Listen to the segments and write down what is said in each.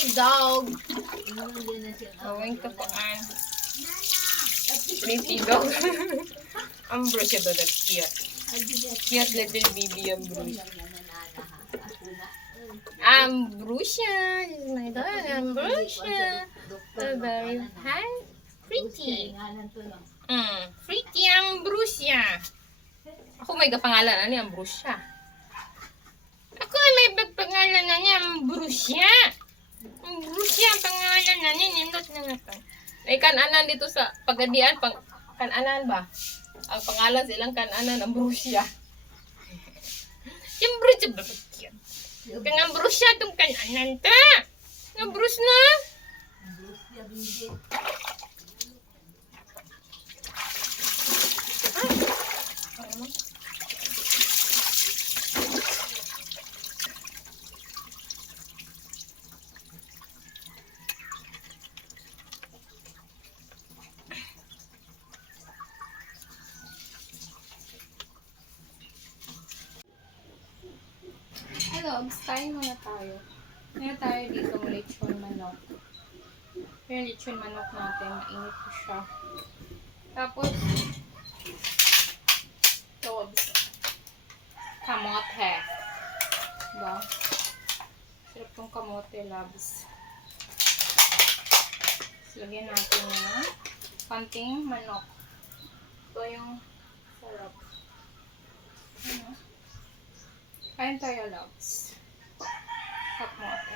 pretty dog. Going to paan. Pretty dog. Ambrosia daw, that's cute. Cute little baby Ambrosia. Ambrosia is my dog, Ambrosia. So very hi, pretty. Mm, pretty Ambrosia. Ako may gapangalan ano yung Ambrosia. Ako ay may pagpangalan na niya Ambrosia. Ambrosia ang pangalan na niya. Nga to. Ay kananan dito sa pagadian. Pang, kananan ba? Ang pangalan silang kananan Ambrosia. Yung Ambrosia ba? Kang Ambrosia itong kananan ta. Ambrus na. Hello, kain muna tayo. Ngayon tayo dito ng lechon manok. Yung lechon manok natin, mainit po siya. Tapos, lobs. Kamote. Diba? Sarap tong kamote, lobs. So, lagyan natin na konting manok. Ito yung sarap. Ano? Kain tayo, loves. Cup mo ako.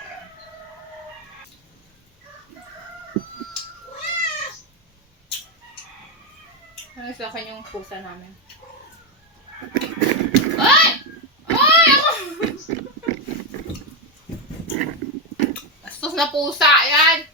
Ano sa akin yung pusa namin? Ay! Ay! Ako! Bastos na pusa! Yan!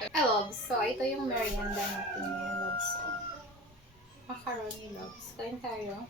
Ay, loves. So, ito yung merienda natin loves. So, macaroni loves. Kain tayo.